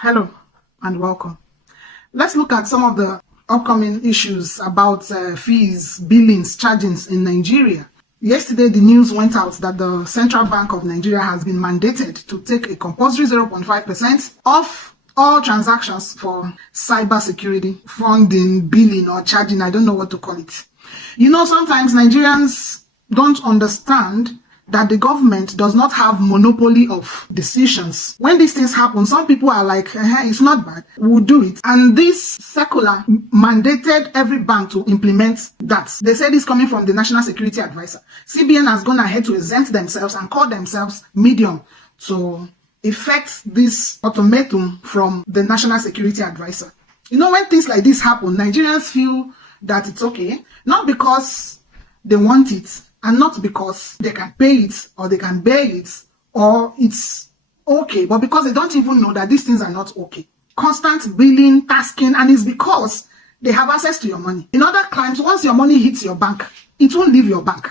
Hello and welcome. Let's look at some of the upcoming issues about fees, billings, chargings in Nigeria. Yesterday, the news went out that the Central Bank of Nigeria has been mandated to take a compulsory 0.5% off all transactions for cybersecurity, funding, billing, or charging. I don't know what to call it. You know, sometimes Nigerians don't understand that the government does not have monopoly of decisions. When these things happen, some people are like, it's not bad, we'll do it. And this circular mandated every bank to implement that. They said it's coming from the National Security Advisor. CBN has gone ahead to exempt themselves and call themselves medium to effect this ultimatum from the National Security Advisor. You know, when things like this happen, Nigerians feel that it's okay, not because they want it, and not because they can pay it or they can bear it or it's okay, but because they don't even know that these things are not okay. Constant billing, tasking, and it's because they have access to your money. In other climes, once your money hits your bank, it won't leave your bank.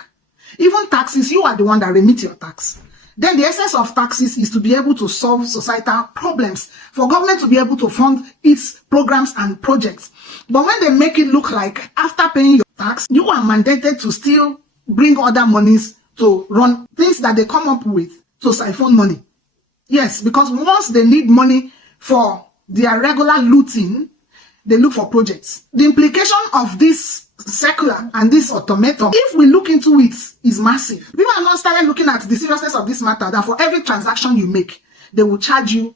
Even taxes, you are the one that remit your tax. Then the essence of taxes is to be able to solve societal problems, for government to be able to fund its programs and projects. But when they make it look like after paying your tax, you are mandated to still bring other monies to run things that they come up with to siphon money. Yes, because once they need money for their regular looting, they look for projects. The implication of this circular and this automaton, if we look into it, is massive. People have not started looking at the seriousness of this matter, that for every transaction you make, they will charge you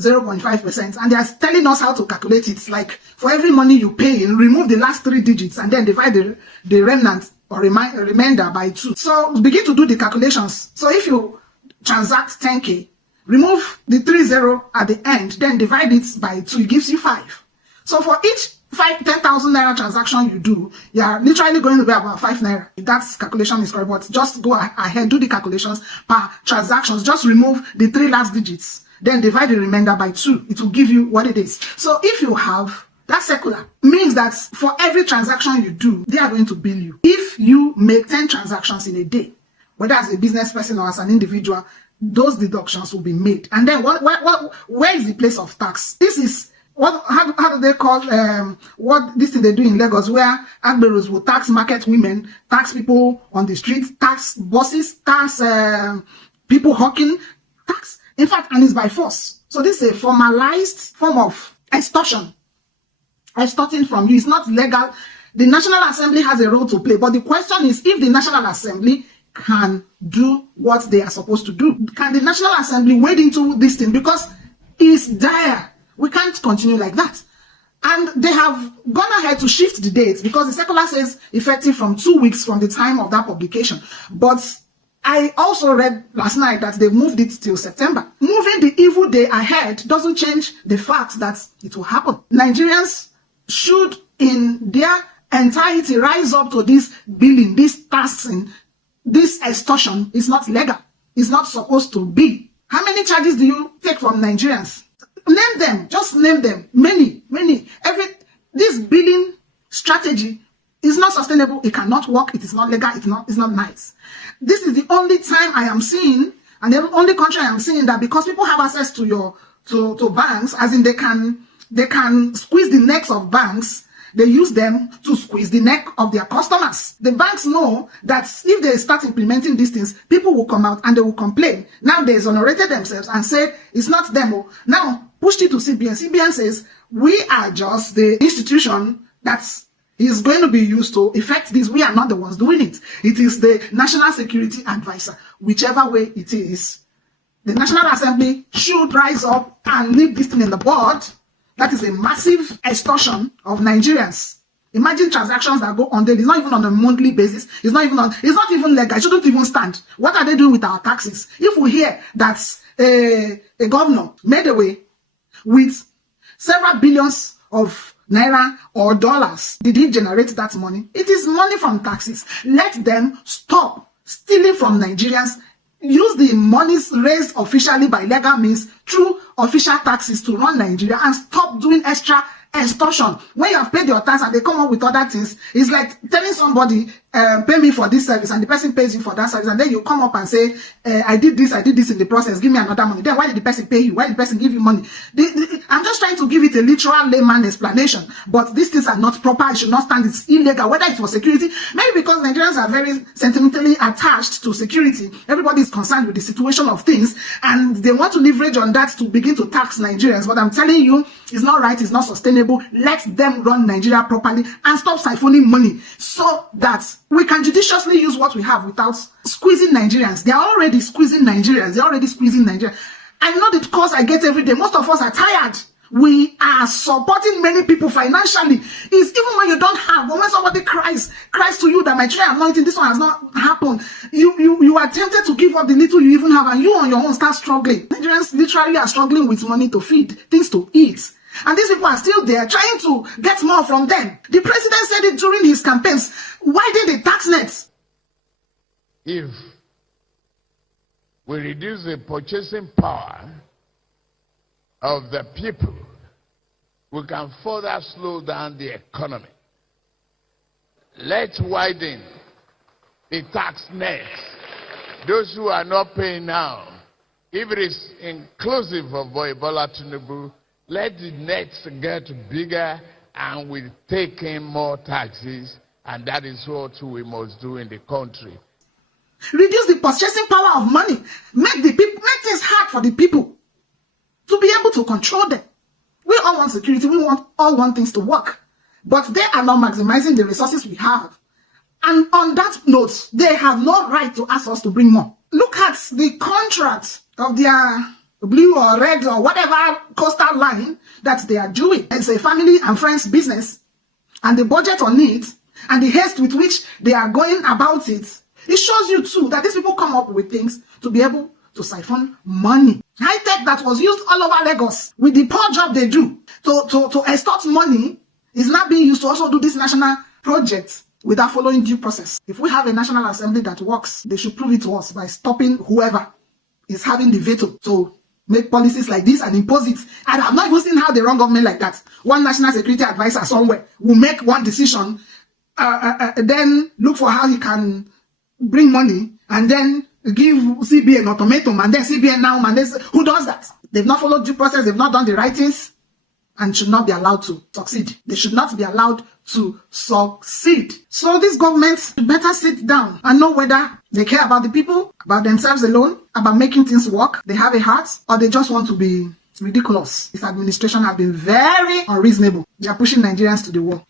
0.5%, and they are telling us how to calculate it. Like, for every money you pay, remove the last 3 digits and then divide the remnant or remainder by 2. So begin to do the calculations. So if you transact 10k, remove the 30 at the end, then divide it by 2, it gives you 5. So for each 10,000 naira transaction you do, you are literally going to be about 5 naira. That calculation is correct, but just go ahead, do the calculations per transactions. Just remove the 3 last digits, then divide the remainder by 2. It will give you what it is. So if you have that circular, means that for every transaction you do, they are going to bill you. If you make 10 transactions in a day, whether as a business person or as an individual, those deductions will be made. And then where is the place of tax? This is how do they call what this thing they do in Lagos, where Agberos will tax market women, tax people on the streets, tax bosses, tax people hawking, tax. In fact, and it's by force. So this is a formalized form of extortion. Extorting from you. It's not legal. The National Assembly has a role to play, but the question is if the National Assembly can do what they are supposed to do. Can the National Assembly wade into this thing? Because it's dire. We can't continue like that. And they have gone ahead to shift the dates because the circular says effective from 2 weeks from the time of that publication. But I also read last night that they've moved it till September. Moving the evil day ahead doesn't change the fact that it will happen. Nigerians should in their entirety rise up to this billing, this taxing, this extortion. Is not legal. It's not supposed to be. How many charges do you take from Nigerians? Name them. Just name them. Many. This billing strategy is not sustainable. It cannot work. It is not legal. It's not nice. This is the only time I am seeing, and the only country I am seeing that because people have access to to banks, as in they can squeeze the necks of banks. They use them to squeeze the neck of their customers. The banks know that if they start implementing these things, people will come out and they will complain. Now they exonerated themselves and said it's not them. Now pushed it to CBN. CBN says we are just the institution that is going to be used to effect this. We are not the ones doing it. It is the National Security Advisor. Whichever way it is, the National Assembly should rise up and nip this thing in the bud. That is a massive extortion of Nigerians. Imagine transactions that go on daily. It's not even on a monthly basis. It's not even legal. It shouldn't even stand. What are they doing with our taxes? If we hear that a governor made away with several billions of naira or dollars, did he generate that money? It is money from taxes. Let them stop stealing from Nigerians. Use the monies raised officially by legal means through official taxes to run Nigeria and stop doing extra extortion. When you have paid your tax and they come up with other things, it's like telling somebody, pay me for this service, and the person pays you for that service, and then you come up and say, I did this in the process, give me another money. Then why did the person pay you? Why did the person give you money? I'm just trying to give it a literal layman explanation, but these things are not proper. It should not stand. It's illegal, whether it's for security, maybe because Nigerians are very sentimentally attached to security. Everybody is concerned with the situation of things, and they want to leverage on that to begin to tax Nigerians. But I'm telling you, it's not right, it's not sustainable. Let them run Nigeria properly and stop siphoning money so that we can judiciously use what we have without squeezing Nigerians. They are already squeezing Nigerians. They're already squeezing Nigerians. I know the calls I get every day. Most of us are tired. We are supporting many people financially. It's even when you don't have, but when somebody cries to you that my prayer anointing, this one has not happened. You are tempted to give up the little you even have, and you on your own start struggling. Nigerians literally are struggling with money to feed, things to eat. And these people are still there trying to get more from them. The president said it during his campaigns. Widen the tax nets. If we reduce the purchasing power of the people, we can further slow down the economy. Let's widen the tax net. Those who are not paying now, if it is inclusive of Bola Tinubu, let the nets get bigger and we take in more taxes, and that is what we must do in the country. Reduce the purchasing power of money. Make things hard for the people to be able to control them. We all want security. We all want things to work. But they are not maximizing the resources we have. And on that note, they have no right to ask us to bring more. Look at the contract of their blue or red or whatever coastal line that they are doing. It's a family and friends business. And the budget on it and the haste with which they are going about it, it shows you too that these people come up with things to be able to siphon money. High tech that was used all over Lagos with the poor job they do to extort money is now being used to also do this national project without following due process. If we have a National Assembly that works, they should prove it to us by stopping whoever is having the veto to make policies like this and impose it. I have not even seen how they run government like that. One national security advisor somewhere will make one decision, then look for how he can bring money, and then give CBN ultimatum, and then CBN now mandates. Who does that? They've not followed due process, they've not done the right things, and should not be allowed to succeed. They should not be allowed to succeed. So this government better sit down and know whether they care about the people, about themselves alone, about making things work, they have a heart, or they just want to be ridiculous. This administration has been very unreasonable. They are pushing Nigerians to the wall.